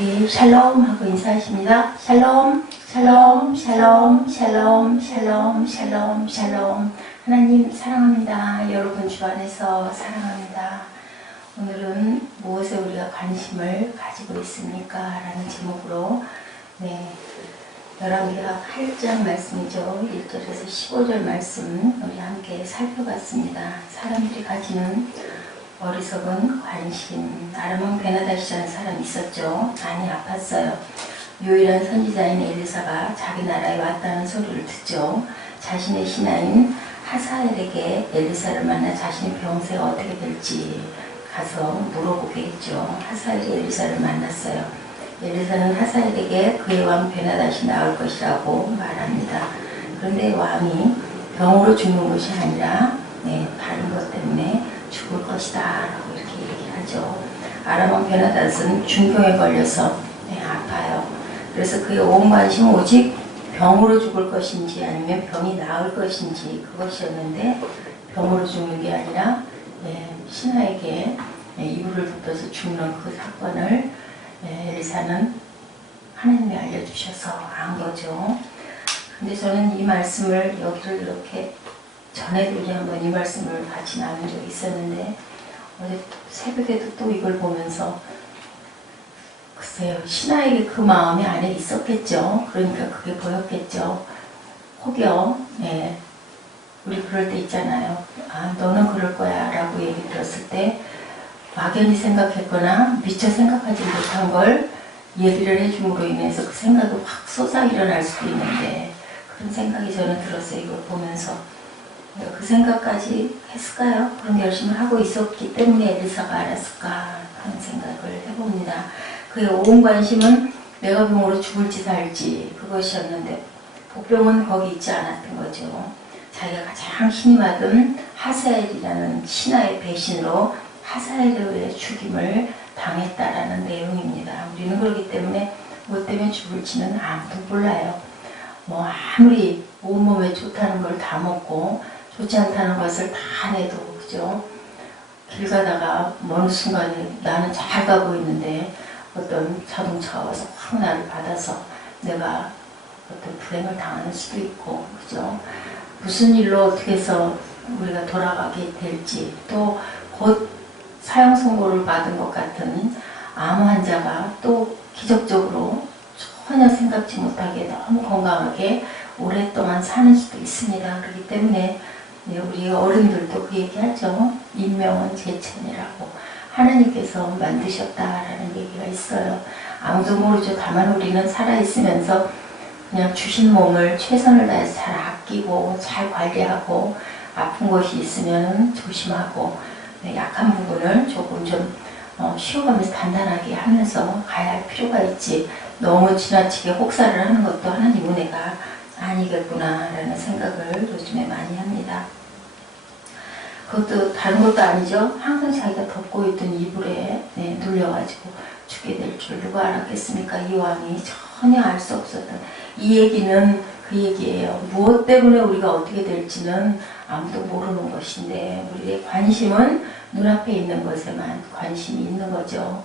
우리 샬롬 하고 인사하십니다. 샬롬, 샬롬, 샬롬, 샬롬, 샬롬, 샬롬, 샬롬. 하나님 사랑합니다. 여러분 주 안에서 사랑합니다. 오늘은 무엇에 우리가 관심을 가지고 있습니까? 라는 제목으로 열왕기하 8장 말씀이죠. 1절에서 15절 말씀 우리 함께 살펴봤습니다. 사람들이 가지는 어리석은 관심. 아람왕 베나다시라는 사람이 있었죠. 많이 아팠어요. 유일한 선지자인 엘리사가 자기 나라에 왔다는 소리를 듣죠. 자신의 신하인 하사엘에게 엘리사를 만나 자신의 병세가 어떻게 될지 가서 물어보게 했죠. 하사엘이 엘리사를 만났어요. 엘리사는 하사엘에게 그의 왕 베나다시 나올 것이라고 말합니다. 그런데 왕이 병으로 죽는 것이 아니라 다른 것 때문에 죽을 것이다 라고 이렇게 얘기하죠. 아람왕 베나닷은 중병에 걸려서 아파요. 그래서 그의 온 관심은 오직 병으로 죽을 것인지 아니면 병이 나을 것인지 그것이었는데, 병으로 죽는 게 아니라 신하에게 이불을 덮어서 죽는 그 사건을 엘리사는 하나님이 알려주셔서 안 거죠. 근데 저는 이 말씀을 여기를 이렇게 전에도 이제 한번 이 말씀을 같이 나눈 적이 있었는데, 어제 새벽에도 또 이걸 보면서 글쎄요, 신하에게 그 마음이 안에 있었겠죠. 그러니까 그게 보였겠죠. 혹여 우리 그럴 때 있잖아요. 아, 너는 그럴 거야 라고 얘기 들었을 때 막연히 생각했거나 미처 생각하지 못한 걸 얘기를 해줌으로 인해서 그 생각이 확 솟아 일어날 수도 있는데, 그런 생각이 저는 들었어요. 이걸 보면서 그 생각까지 했을까요? 그런 결심을 하고 있었기 때문에 엘리사가 알았을까 하는 생각을 해봅니다. 그의 온 관심은 내가 병으로 죽을지 살지 그것이었는데, 복병은 거기 있지 않았던 거죠. 자기가 가장 힘이 받은 하사엘이라는 신하의 배신으로 하사엘의 죽임을 당했다라는 내용입니다. 우리는 그렇기 때문에 뭐 때문에 죽을지는 아무도 몰라요. 뭐 아무리 온몸에 좋다는 걸 다 먹고 좋지 않다는 것을 다 내도, 그죠? 길 가다가 어느 순간에 나는 잘 가고 있는데 어떤 자동차가 와서 확 나를 받아서 내가 어떤 불행을 당하는 수도 있고, 그죠? 무슨 일로 어떻게 해서 우리가 돌아가게 될지, 또 곧 사형 선고를 받은 것 같은 암 환자가 또 기적적으로 전혀 생각지 못하게 너무 건강하게 오랫동안 사는 수도 있습니다. 그렇기 때문에 우리 어른들도 그 얘기하죠. 인명은 제천이라고 하나님께서 만드셨다라는 얘기가 있어요. 아무도 모르죠. 다만 우리는 살아있으면서 그냥 주신 몸을 최선을 다해서 잘 아끼고 잘 관리하고, 아픈 것이 있으면 조심하고 약한 부분을 조금 좀 쉬어가면서 단단하게 하면서 가야 할 필요가 있지, 너무 지나치게 혹사를 하는 것도 하나님 은혜가 아니겠구나라는 생각을 요즘에 많이 합니다. 그것도 다른 것도 아니죠. 항상 자기가 덮고 있던 이불에 눌려가지고 죽게 될 줄 누가 알았겠습니까? 이 왕이 전혀 알 수 없었던 이 얘기는 그 얘기예요. 무엇 때문에 우리가 어떻게 될지는 아무도 모르는 것인데, 우리의 관심은 눈앞에 있는 것에만 관심이 있는 거죠.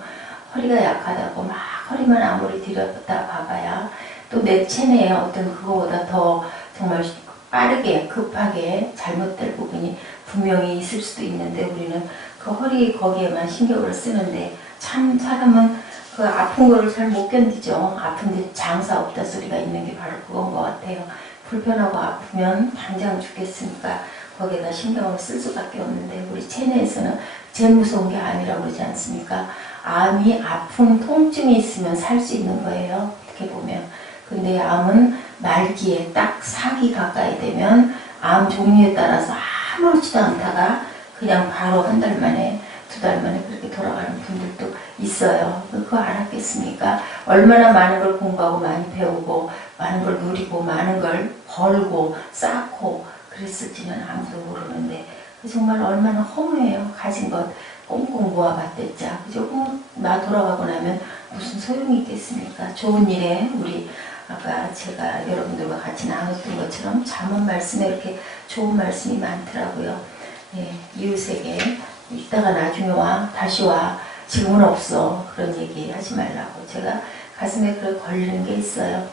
허리가 약하다고 막 허리만 아무리 들여다 봐봐야 또 내 체내에 어떤 그거보다 더 정말 빠르게 급하게 잘못될 부분이 분명히 있을 수도 있는데, 우리는 그 허리 거기에만 신경을 쓰는데, 참 사람은 그 아픈 거를 잘 못 견디죠. 아픈데 장사 없다 소리가 있는 게 바로 그건 것 같아요. 불편하고 아프면 당장 죽겠으니까 거기에다 신경을 쓸 수밖에 없는데, 우리 체내에서는 제일 무서운 게 암이라고 그러지 않습니까? 암이 아픈 통증이 있으면 살 수 있는 거예요. 어떻게 보면. 근데 암은 말기에 딱 4기 가까이 되면 암 종류에 따라서 아무렇지도 않다가 그냥 바로 한 달 만에, 2달 만에 그렇게 돌아가는 분들도 있어요. 그거 알았겠습니까? 얼마나 많은 걸 공부하고 많이 배우고 많은 걸 누리고 많은 걸 벌고 쌓고 그랬을지는 아무도 모르는데, 정말 얼마나 허무해요. 가진 것 꽁꽁 모아봤댔자, 그죠? 나 돌아가고 나면 무슨 소용이 있겠습니까? 좋은 일에 우리 아까 제가 여러분들과 같이 나눴던 것처럼 잠언 말씀에 이렇게 좋은 말씀이 많더라고요. 이웃에게 이따가 나중에 와, 다시 와, 지금은 없어. 그런 얘기 하지 말라고. 제가 가슴에 그런 걸리는 게 있어요.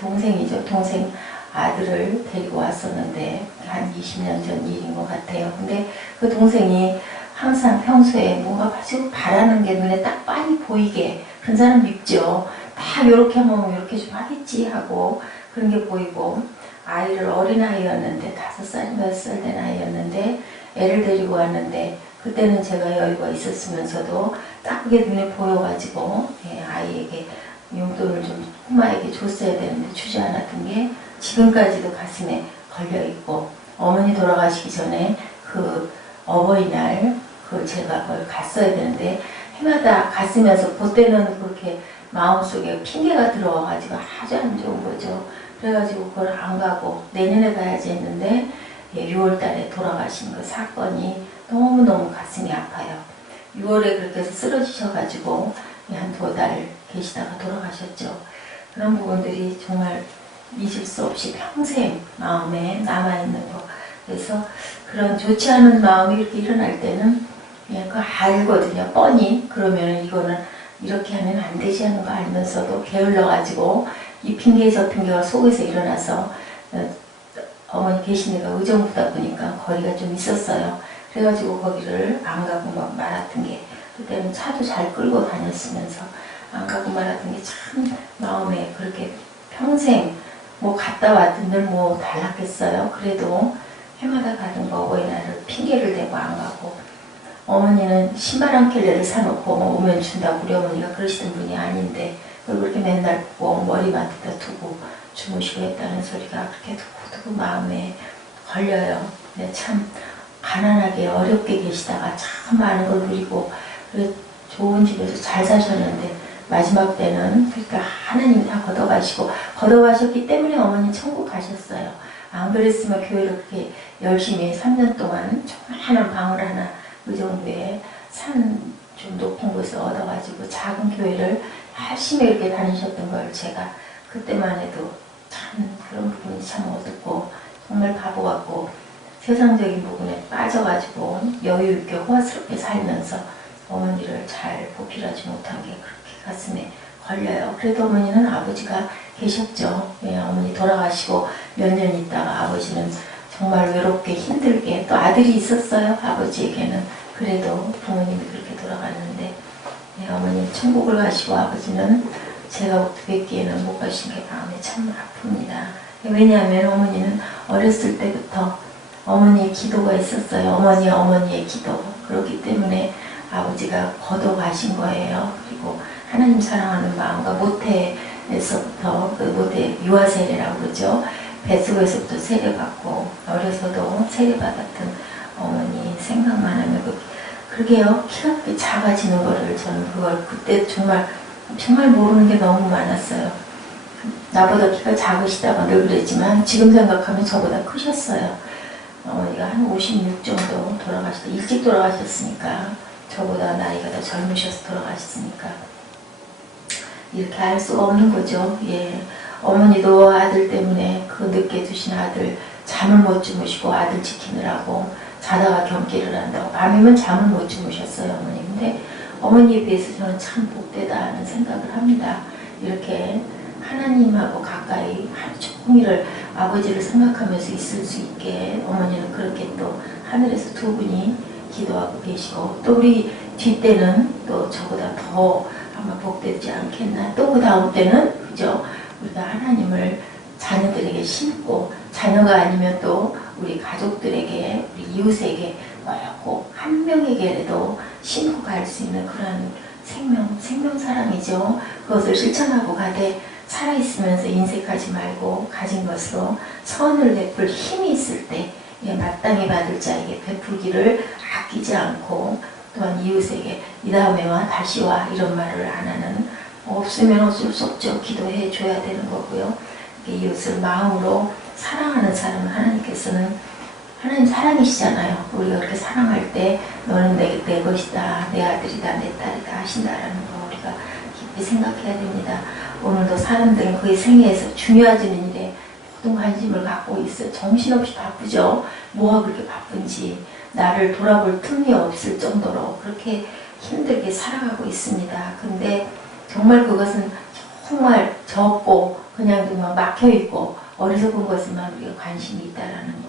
동생이죠. 동생 아들을 데리고 왔었는데 한 20년 전 일인 것 같아요. 근데 그 동생이 항상 평소에 뭔가 지금 바라는 게 눈에 딱 빤히 보이게, 그런 사람 밉죠. 딱 이렇게 하면 이렇게 좀 하겠지 하고 그런 게 보이고, 아이를 어린아이였는데 5살, 몇 살 된 아이였는데 애를 데리고 왔는데, 그때는 제가 여유가 있었으면서도 딱 그게 눈에 보여가지고 아이에게 용돈을 좀 꼬마에게 줬어야 되는데 주지 않았던 게 지금까지도 가슴에 걸려있고, 어머니 돌아가시기 전에 그 어버이날 제가 그걸 갔어야 되는데 해마다 갔으면서 그때는 그렇게 마음속에 핑계가 들어와가지고 아주 안 좋은 거죠. 그래가지고 그걸 안 가고 내년에 가야지 했는데 6월 달에 돌아가신 그 사건이 너무너무 가슴이 아파요. 6월에 그렇게 해서 쓰러지셔가지고 한 2달 계시다가 돌아가셨죠. 그런 부분들이 정말 잊을 수 없이 평생 마음에 남아있는 거. 그래서 그런 좋지 않은 마음이 이렇게 일어날 때는 그거 알거든요. 뻔히. 그러면 이거는 이렇게 하면 안 되지 하는 거 알면서도 게을러가지고 이 핑계 저 핑계가 속에서 일어나서 어머니 계신 데가 의정부다 보니까 거리가 좀 있었어요. 그래가지고 거기를 안 가고 막 말았던 게, 그때는 차도 잘 끌고 다녔으면서 안 가고 말았던 게 참 마음에 그렇게 평생 뭐 갔다 왔던 늘 뭐 달랐겠어요. 그래도 해마다 가던 거 어버이날을 핑계를 대고 안 가고, 어머니는 신발 한 켤레를 사놓고 뭐 오면 준다고 우리 어머니가 그러시던 분이 아닌데 그걸 그렇게 맨날 보고 머리맡에다 두고 주무시고 했다는 소리가 그렇게 두고두고 마음에 걸려요. 근데 참 가난하게 어렵게 계시다가 참 많은 걸 누리고 좋은 집에서 잘 사셨는데 마지막 때는 그러니까 하나님이 다 걷어가셨기 때문에 어머니 천국 가셨어요. 안 그랬으면 교회를 그렇게 열심히 3년 동안 조그마한 방을 하나 의정부에 산 좀 높은 곳을 얻어가지고 작은 교회를 열심히 이렇게 다니셨던 걸 제가 그때만 해도 참 그런 부분이 참 어둡고 정말 바보 같고 세상적인 부분에 빠져가지고 여유 있게 호화스럽게 살면서 어머니를 잘 보필하지 못한 게 그렇게 가슴에 걸려요. 그래도 어머니는 아버지가 계셨죠. 어머니 돌아가시고 몇 년 있다가 아버지는 정말 외롭게 힘들게, 또 아들이 있었어요. 아버지에게는. 그래도 부모님이 그렇게 돌아갔는데 어머니 천국을 가시고 아버지는 제가 뵙기에는 못 가신 게 마음에 참 아픕니다. 왜냐하면 어머니는 어렸을 때부터 어머니의 기도가 있었어요. 어머니의 기도. 그렇기 때문에 아버지가 걷어가신 거예요. 그리고 하나님 사랑하는 마음과 모태에서부터, 그 모태 유아세례라고 그러죠. 뱃속에서부터 세례받고 어려서도 세례받았던 어머니 생각만 하면 그러게요. 키가 그렇게 작아지는 거를 저는 그걸 그때 정말 모르는 게 너무 많았어요. 나보다 키가 작으시다가 늘 그랬지만 지금 생각하면 저보다 크셨어요. 어머니가 한 56 정도 일찍 돌아가셨으니까, 저보다 나이가 더 젊으셔서 돌아가셨으니까 이렇게 알 수가 없는 거죠. 어머니도 아들 때문에 그 늦게 두신 아들 잠을 못 주무시고 아들 지키느라고 자다가 경기를 한다고 밤이면 잠을 못 주무셨어요. 어머니. 근데 어머니에 비해서 저는 참 복되다 하는 생각을 합니다. 이렇게 하나님하고 가까이 하루 종일을 아버지를 생각하면서 있을 수 있게 어머니는 그렇게 또 하늘에서 두 분이 기도하고 계시고, 또 우리 뒷때는 또 저보다 더 아마 복되지 않겠나. 또 그 다음 때는 그죠? 우리가 하나님을 자녀들에게 심고, 자녀가 아니면 또 우리 가족들에게, 우리 이웃에게, 꼭 한 명에게라도 심고 갈 수 있는 그런 생명 사랑이죠. 그것을 실천하고 가되 살아있으면서 인색하지 말고 가진 것으로 선을 베풀 힘이 있을 때 마땅히 받을 자에게 베풀기를 아끼지 않고, 또한 이웃에게 이 다음에 와 다시 와 이런 말을 안 하는, 없으면 어쩔 수 없죠. 기도해 줘야 되는 거고요. 이웃을 마음으로 사랑하는 사람은 하나님께서는, 하나님 사랑이시잖아요. 우리가 그렇게 사랑할 때 너는 내 것이다, 내 아들이다, 내 딸이다 하신다라는 거 우리가 깊이 생각해야 됩니다. 오늘도 사람들은 그의 생애에서 중요해지는 일에 모든 관심을 갖고 있어요. 정신없이 바쁘죠. 뭐가 그렇게 바쁜지 나를 돌아볼 틈이 없을 정도로 그렇게 힘들게 살아가고 있습니다. 근데 정말 그것은 정말 적고 그냥 정말 막혀있고 어리석은 것에만 우리가 관심이 있다라는 거.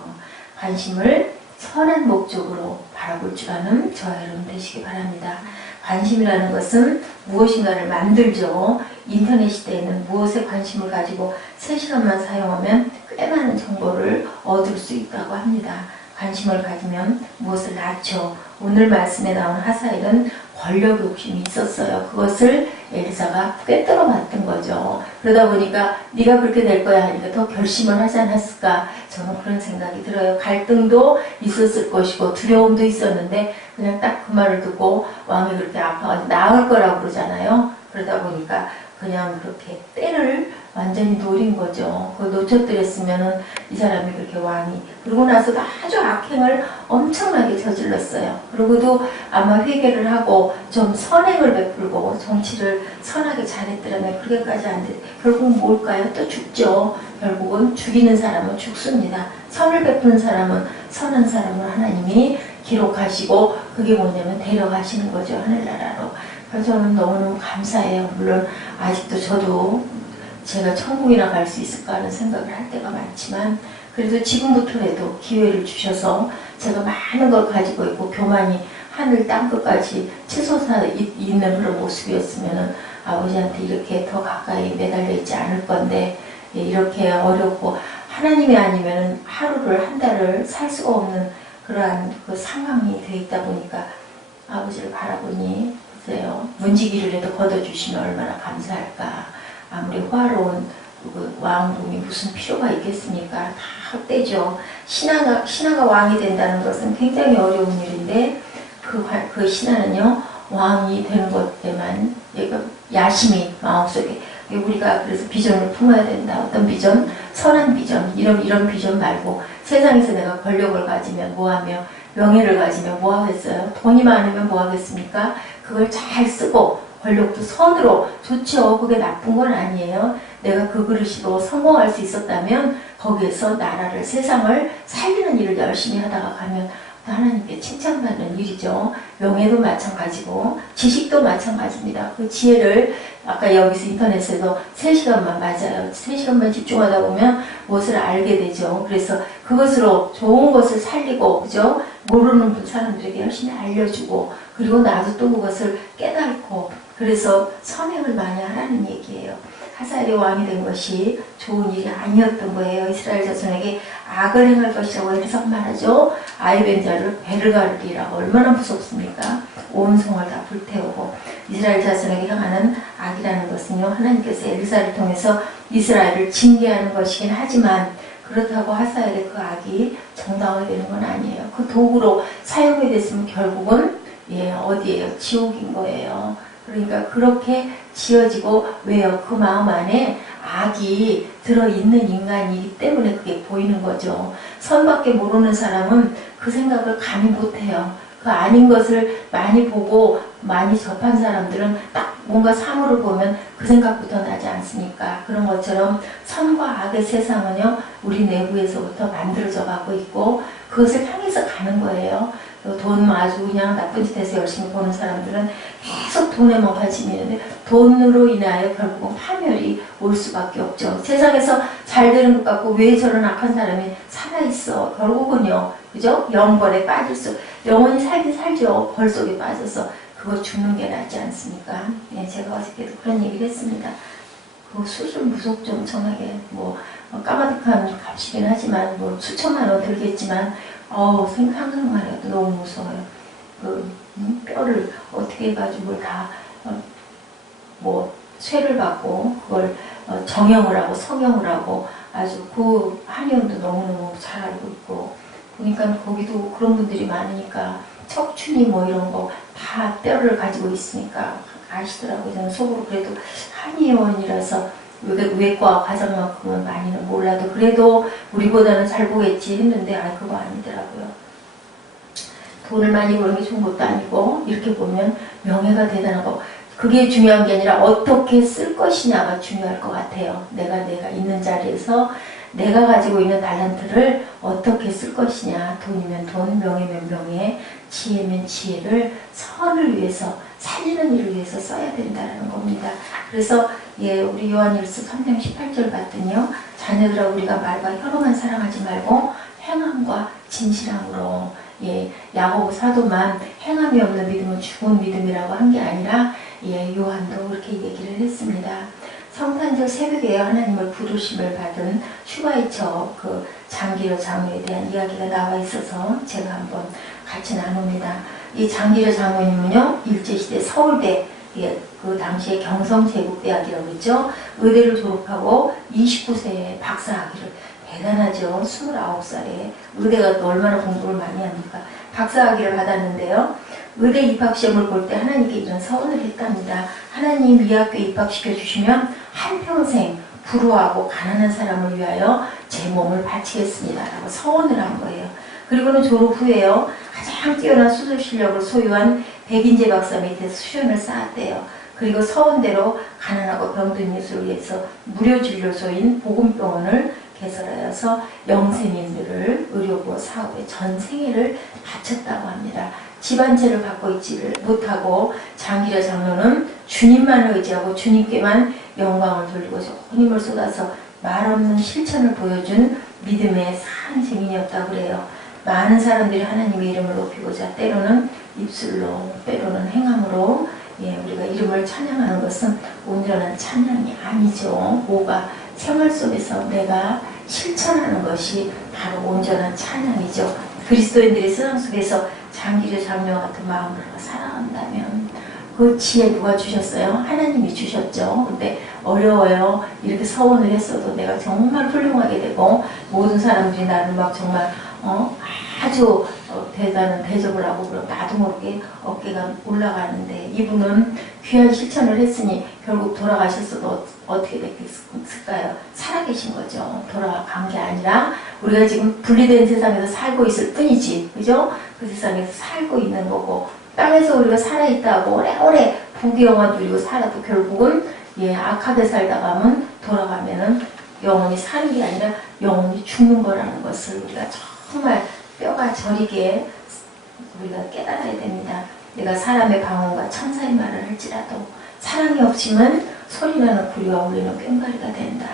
관심을 선한 목적으로 바라볼 줄 아는 저와 여러분 되시기 바랍니다. 관심이라는 것은 무엇인가를 만들죠. 인터넷 시대에는 무엇에 관심을 가지고 3시간만 사용하면 꽤 많은 정보를 얻을 수 있다고 합니다. 관심을 가지면 무엇을 낳죠. 오늘 말씀에 나온 하사엘은 권력 욕심이 있었어요. 그것을 엘리사가 꿰뚫어 봤던 거죠. 그러다 보니까 네가 그렇게 될 거야 하니까 더 결심을 하지 않았을까, 저는 그런 생각이 들어요. 갈등도 있었을 것이고 두려움도 있었는데 그냥 딱 그 말을 듣고 왕이 그렇게 아파가지고 나을 거라고 그러잖아요. 그러다 보니까 그냥 그렇게 때를 완전히 노린 거죠. 그거 놓쳐뜨렸으면은 이 사람이 그렇게 왕이, 그러고 나서도 아주 악행을 엄청나게 저질렀어요. 그러고도 아마 회개를 하고 좀 선행을 베풀고 정치를 선하게 잘했더라면 그렇게까지 안 돼. 결국 뭘까요? 또 죽죠. 결국은 죽이는 사람은 죽습니다. 선을 베푸는 사람은 선한 사람을 하나님이 기록하시고 그게 뭐냐면 데려가시는 거죠. 하늘나라로. 그래서 저는 너무너무 감사해요. 물론 아직도 저도 제가 천국이나 갈 수 있을까 하는 생각을 할 때가 많지만 그래도 지금부터라도 기회를 주셔서 제가 많은 걸 가지고 있고 교만이 하늘 땅끝까지 치솟아 있는 그런 모습이었으면 아버지한테 이렇게 더 가까이 매달려 있지 않을 건데, 이렇게 어렵고 하나님이 아니면 하루를 한 달을 살 수가 없는 그러한 그 상황이 돼 있다 보니까 아버지를 바라보니 글쎄요, 문지기를라도 걷어주시면 얼마나 감사할까. 아무리 화로운 그 왕궁이 무슨 필요가 있겠습니까? 다 헛되죠. 신하가 왕이 된다는 것은 굉장히 어려운 일인데 그 신하는요, 왕이 되는 것 때만 야심이 마음속에, 우리가 그래서 비전을 품어야 된다. 어떤 비전? 선한 비전. 이런 비전 말고 세상에서 내가 권력을 가지면 뭐하며 명예를 가지면 뭐하겠어요? 돈이 많으면 뭐하겠습니까? 그걸 잘 쓰고 권력도 선으로 좋죠. 그게 나쁜 건 아니에요. 내가 그 그릇으로 성공할 수 있었다면 거기에서 나라를, 세상을 살리는 일을 열심히 하다가 가면 하나님께 칭찬받는 일이죠. 명예도 마찬가지고 지식도 마찬가지입니다. 그 지혜를 아까 여기서 인터넷에서 3시간만, 맞아요. 3시간만 집중하다 보면 무엇을 알게 되죠. 그래서 그것으로 좋은 것을 살리고, 그죠? 모르는 사람들에게 열심히 알려주고, 그리고 나도 또 그것을 깨닫고, 그래서 선행을 많이 하라는 얘기예요. 하사엘이 왕이 된 것이 좋은 일이 아니었던 거예요. 이스라엘 자손에게 악을 행할 것이라고 해석 말하죠. 아이벤 자를 베르가르리라고, 얼마나 무섭습니까? 온 성을 다 불태우고. 이스라엘 자손에게 향하는 악이라는 것은요, 하나님께서 엘리사를 통해서 이스라엘을 징계하는 것이긴 하지만 그렇다고 하사엘의 그 악이 정당화가 되는 건 아니에요. 그 도구로 사용이 됐으면 결국은 어디에요? 지옥인 거예요. 그러니까 그렇게 지어지고, 왜요? 그 마음 안에 악이 들어있는 인간이기 때문에 그게 보이는 거죠. 선밖에 모르는 사람은 그 생각을 감히 못해요. 그 아닌 것을 많이 보고 많이 접한 사람들은 딱 뭔가 사물을 보면 그 생각부터 나지 않습니까? 그런 것처럼 선과 악의 세상은요, 우리 내부에서부터 만들어져 가고 있고 그것을 향해서 가는 거예요. 돈 아주 그냥 나쁜 짓 해서 열심히 버는 사람들은 계속 돈에만 관심이 있는데 돈으로 인하여 결국은 파멸이 올 수밖에 없죠. 세상에서 잘 되는 것 같고 왜 저런 악한 사람이 살아있어. 결국은요, 그죠? 영벌에 빠질 수, 영원히 살긴 살죠. 벌 속에 빠져서 그거 죽는 게 낫지 않습니까? 제가 어저께도 그런 얘기를 했습니다. 그 수술 무섭죠. 엄청나게 까마득한 값이긴 하지만 수천만 원 들겠지만 상상만 해도 너무 무서워요. 뼈를 어떻게 해가지고 다 쇠를 받고 그걸 정형을 하고 성형을 하고 아주 그 한의원도 너무너무 잘 알고 있고, 보니까 거기도 그런 분들이 많으니까 척추니 이런 거 다 뼈를 가지고 있으니까 아시더라고요. 저는 속으로 그래도 한의원이라서 외과 과정만큼은 많이는 몰라도 그래도 우리보다는 잘 보겠지 했는데 그거 아니더라고요. 돈을 많이 버는 게 좋은 것도 아니고, 이렇게 보면 명예가 대단하고, 그게 중요한 게 아니라 어떻게 쓸 것이냐가 중요할 것 같아요. 내가 있는 자리에서 내가 가지고 있는 달란트를 어떻게 쓸 것이냐. 돈이면 돈, 명예면 명예, 지혜면 지혜를 선을 위해서 살리는 일을 위해서 써야 된다는 겁니다. 그래서 우리 요한일서 3장 18절 봤더니요. 자녀들아 우리가 말과 혀로만 사랑하지 말고 행함과 진실함으로 야고보 사도만 행함이 없는 믿음은 죽은 믿음이라고 한 게 아니라 요한도 그렇게 얘기를 했습니다. 성탄절 새벽에 하나님을 부르심을 받은 슈바이처 그 장기려 장로에 대한 이야기가 나와 있어서 제가 한번 같이 나눕니다. 이 장기려 장로님은요 일제시대 서울대 그 당시에 경성제국대학이라고 했죠. 의대를 졸업하고 29세에 박사학위를 대단하죠. 29살에 의대가 또 얼마나 공부를 많이 합니까? 박사학위를 받았는데요. 의대 입학시험을 볼 때 하나님께 이런 서원을 했답니다. 하나님 이 학교에 입학시켜 주시면 한평생 불우하고 가난한 사람을 위하여 제 몸을 바치겠습니다. 라고 서원을 한 거예요. 그리고는 졸업 후에요. 가장 뛰어난 수술 실력을 소유한 백인재 박사 밑에서 수련을 쌓았대요. 그리고 서원대로 가난하고 병든 이웃을 위해서 무료 진료소인 복음병원을 개설하여서 영세민들을 의료보 사업에 전 생애를 바쳤다고 합니다. 집안채를 받고 있지를 못하고 장기려 장로는 주님만 의지하고 주님께만 영광을 돌리고 힘을 쏟아서 말없는 실천을 보여준 믿음의 산 증인이었다고 그래요. 많은 사람들이 하나님의 이름을 높이고자 때로는 입술로 때로는 행함으로 우리가 이름을 찬양하는 것은 온전한 찬양이 아니죠. 뭐가 생활 속에서 내가 실천하는 것이 바로 온전한 찬양이죠. 그리스도인들이 세상 속에서 장기려 장로와 같은 마음으로 살아간다면 그 지혜 누가 주셨어요? 하나님이 주셨죠. 근데 어려워요. 이렇게 서원을 했어도 내가 정말 훌륭하게 되고 모든 사람들이 나를 막 정말 아주 대단한 대접을 하고 그럼 나도 모르게 어깨가 올라가는데 이분은 귀한 실천을 했으니 결국 돌아가셨어도 어떻게 됐을까요? 살아계신 거죠. 돌아간 게 아니라 우리가 지금 분리된 세상에서 살고 있을 뿐이지, 그죠? 그 세상에서 살고 있는 거고 땅에서 우리가 살아있다고 오래오래 부귀영화 누리고 살아도 결국은 악하게 살다가 하면 돌아가면은 영원히 사는 게 아니라 영원히 죽는 거라는 것을 우리가 정말 뼈가 저리게 우리가 깨달아야 됩니다. 내가 사람의 방언과 천사의 말을 할지라도 사랑이 없이면 소리나는 구리와 울리는 꽹과리가 된다.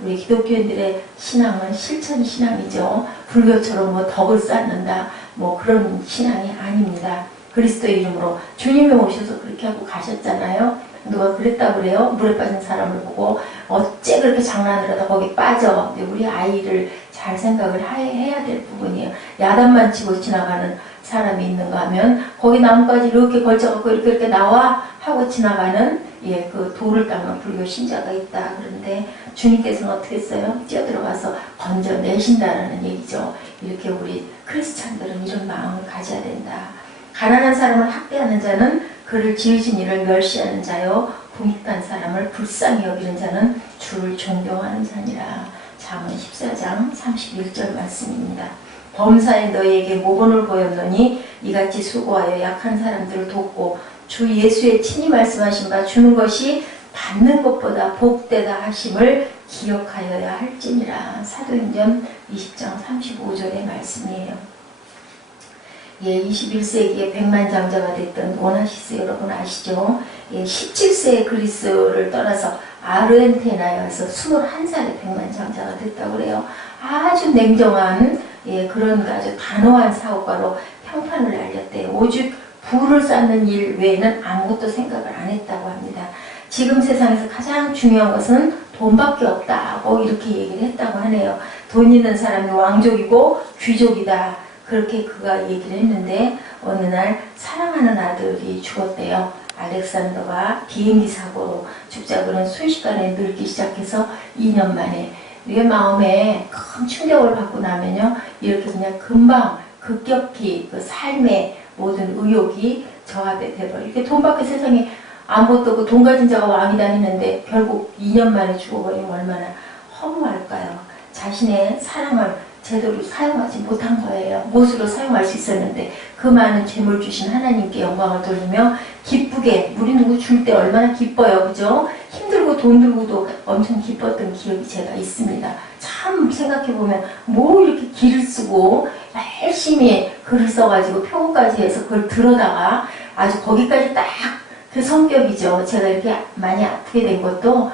우리 기독교인들의 신앙은 실천 신앙이죠. 불교처럼 뭐 덕을 쌓는다 뭐 그런 신앙이 아닙니다. 그리스도의 이름으로 주님이 오셔서 그렇게 하고 가셨잖아요. 누가 그랬다고 그래요? 물에 빠진 사람을 보고 어째 그렇게 장난을 하다 거기 빠져. 우리 아이를 잘 생각을 해야 될 부분이에요. 야단만 치고 지나가는 사람이 있는가 하면 거기 나뭇가지 이렇게 걸쳐갖고 이렇게 나와 하고 지나가는 그 돌을 닦는 불교 신자가 있다. 그런데 주님께서는 어떻게 했어요? 뛰어들어가서 건져내신다라는 얘기죠. 이렇게 우리 크리스찬들은 이런 마음을 가져야 된다. 가난한 사람을 학대하는 자는 그를 지으신 이를 멸시하는 자요 궁핍한 사람을 불쌍히 여기는 자는 주를 존경하는 자니라. 잠언 14장 31절 말씀입니다. 범사에 너희에게 모본을 보였노니 이같이 수고하여 약한 사람들을 돕고 주 예수의 친히 말씀하신 바 주는 것이 받는 것보다 복되다 하심을 기억하여야 할지니라. 사도행전 20장 35절의 말씀이에요. 21세기에 백만장자가 됐던 오나시스 여러분 아시죠? 17세에 그리스를 떠나서 아르헨티나에 와서 21살에 백만장자가 됐다고 그래요. 아주 냉정한 그런 아주 단호한 사업가로 평판을 날렸대요. 오직 부를 쌓는 일 외에는 아무것도 생각을 안 했다고 합니다. 지금 세상에서 가장 중요한 것은 돈밖에 없다고 이렇게 얘기를 했다고 하네요. 돈 있는 사람이 왕족이고 귀족이다. 그렇게 그가 얘기를 했는데 어느 날 사랑하는 아들이 죽었대요. 알렉산더가 비행기 사고로 죽자고는 순식간에 늙기 시작해서 2년 만에 내 마음에 큰 충격을 받고 나면요 이렇게 그냥 금방 급격히 그 삶의 모든 의욕이 저하돼 돼버려. 이렇게 돈밖에 세상에 아무것도 없고 돈 가진 자가 왕이 다니는데 결국 2년 만에 죽어버리면 얼마나 허무할까요? 자신의 사랑을 제대로 사용하지 못한 거예요. 못으로 사용할 수 있었는데 그 많은 재물 주신 하나님께 영광을 돌리며 기쁘게 우리 누구 줄 때 얼마나 기뻐요. 그죠? 힘들고 돈 들고도 엄청 기뻤던 기억이 제가 있습니다. 참 참 생각해보면 뭐 이렇게 길을 쓰고 열심히 글을 써가지고 표고까지 해서 그걸 들어다가 아주 거기까지 딱 그 성격이죠. 제가 이렇게 많이 아프게 된 것도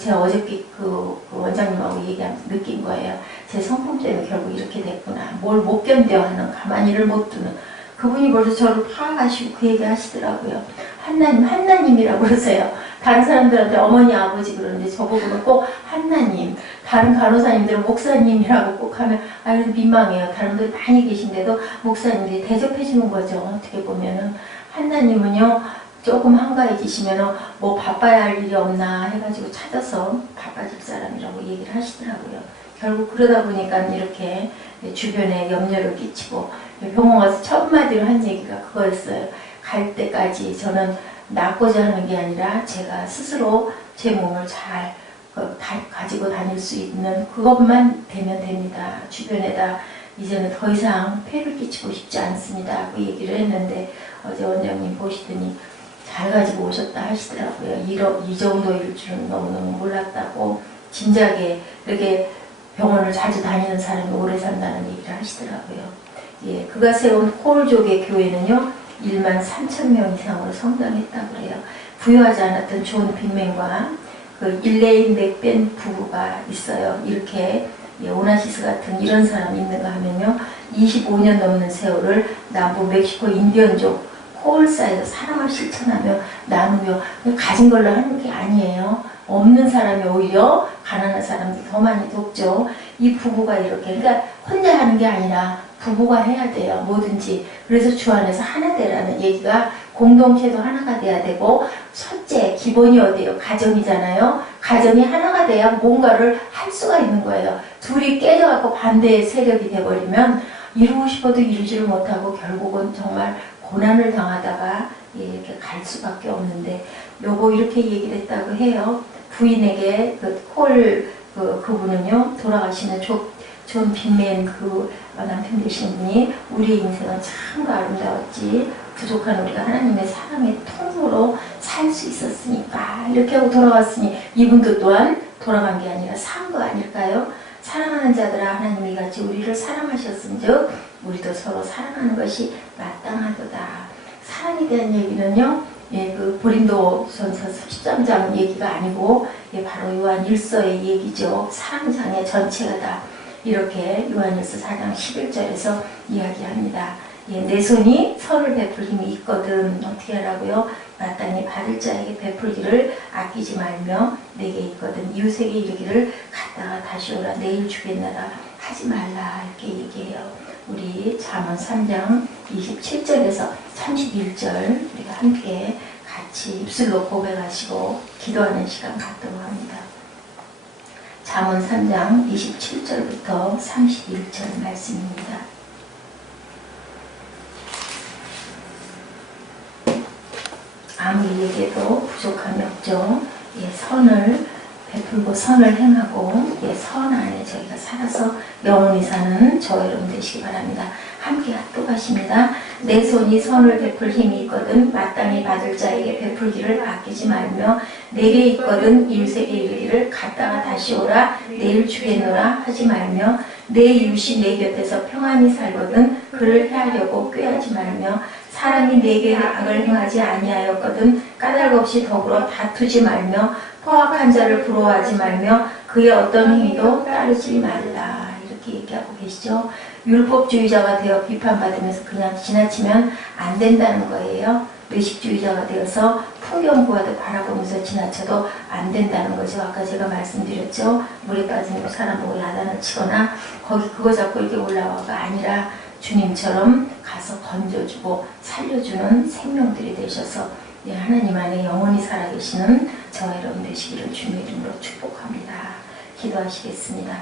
제가 어저께 그 원장님하고 얘기하면서 느낀 거예요. 제 성품 때문에 결국 이렇게 됐구나. 뭘 못 견뎌 하는, 가만히를 못 두는. 그분이 벌써 저를 파악하시고 그 얘기 하시더라고요. 한나님이라고 그러세요. 다른 사람들한테 어머니, 아버지 그러는데 저보고는 꼭 한나님, 다른 간호사님들은 목사님이라고 꼭 하면 아유 민망해요. 다른 분들 많이 계신데도 목사님들이 대접해 주는 거죠. 어떻게 보면은 한나님은요. 조금 한가해지시면 뭐 바빠야 할 일이 없나 해가지고 찾아서 바빠 집사람이라고 얘기를 하시더라고요. 결국 그러다 보니까 이렇게 주변에 염려를 끼치고 병원 가서 첫 마디로 한 얘기가 그거였어요. 갈 때까지 저는 낫고자 하는 게 아니라 제가 스스로 제 몸을 잘 가지고 다닐 수 있는 그것만 되면 됩니다. 주변에다 이제는 더 이상 폐를 끼치고 싶지 않습니다. 그 얘기를 했는데 어제 원장님 보시더니 잘 가지고 오셨다 하시더라고요. 이 정도일 줄은 너무너무 몰랐다고 진작에 이렇게 병원을 자주 다니는 사람이 오래 산다는 얘기를 하시더라고요. 예, 그가 세운 콜족의 교회는요 1만 3천 명 이상으로 성장했다고 그래요. 부유하지 않았던 존 빅맨과 그 일레인 맥벤 부부가 있어요. 이렇게 오나시스 같은 이런 사람이 있는가 하면요 25년 넘는 세월을 남부 멕시코 인디언족 콜사에서 사랑을 실천하며 나누며 가진 걸로 하는 게 아니에요. 없는 사람이 오히려 가난한 사람들 더 많이 돕죠. 이 부부가 이렇게 그러니까 혼자 하는 게 아니라 부부가 해야 돼요. 뭐든지. 그래서 주 안에서 하나 되라는 얘기가 공동체도 하나가 돼야 되고 첫째 기본이 어디예요? 가정이잖아요. 가정이 하나가 돼야 뭔가를 할 수가 있는 거예요. 둘이 깨져갖고 반대의 세력이 돼버리면 이루고 싶어도 이루지를 못하고 결국은 정말 고난을 당하다가 이렇게 갈 수밖에 없는데 여보 이렇게 얘기를 했다고 해요. 부인에게 그분은요 돌아가시는 존 빅맨 그 남편 되신 분이 우리 인생은 참 아름다웠지 부족한 우리가 하나님의 사랑의 통로로 살 수 있었으니까 이렇게 하고 돌아왔으니 이분도 또한 돌아간 게 아니라 산 거 아닐까요? 사랑하는 자들아 하나님이 이같이 우리를 사랑하셨은즉 우리도 서로 사랑하는 것이 마땅하도다. 사랑에 대한 얘기는요 그 고린도전서 13장 얘기가 아니고 바로 요한 1서의 얘기죠. 사랑장의 전체가 다 이렇게 요한일서 4장 11절에서 이야기합니다. 내 손이 선을 베풀 힘이 있거든 어떻게 하라고요? 마땅히 받을 자에게 베풀기를 아끼지 말며 내게 있거든 이웃에게 이르기를 갔다가 다시 오라 내일 주겠나라 하지 말라 이렇게 얘기해요. 우리 잠언 3장 27절에서 31절 우리가 함께 같이 입술로 고백하시고 기도하는 시간 갖도록 합니다. 잠언 3장 27절부터 31절 말씀입니다. 아무리 얘기해도 부족함이 없죠. 선을 베풀고 선을 행하고 선 안에 저희가 살아서 영원히 사는 저 여러분 되시기 바랍니다. 함께 합독하십니다. 내 손이 선을 베풀 힘이 있거든 마땅히 받을 자에게 베풀기를 아끼지 말며 내게 있거든 이웃에게 이르기를 갔다가 다시 오라 내일 주겠노라 하지 말며 내 이웃이 내 곁에서 평안히 살거든 그를 해하려고 꾀하지 말며 사람이 내게 악을 행하지 아니하였거든 까닭 없이 더불어 다투지 말며 포악한 자를 부러워하지 말며 그의 어떤 행위도 따르지 말라 이렇게 얘기하고 계시죠. 율법주의자가 되어 비판받으면서 그냥 지나치면 안 된다는 거예요. 외식주의자가 되어서 풍경구와도 바라보면서 지나쳐도 안 된다는 거죠. 아까 제가 말씀드렸죠. 물에 빠진 사람 보고 야단을 치거나 거기 그거 잡고 이렇게 올라와가 아니라 주님처럼 가서 건져주고 살려주는 생명들이 되셔서 하나님 안에 영원히 살아계시는 저와 여러분 되시기를 주님의 이름으로 축복합니다. 기도하시겠습니다.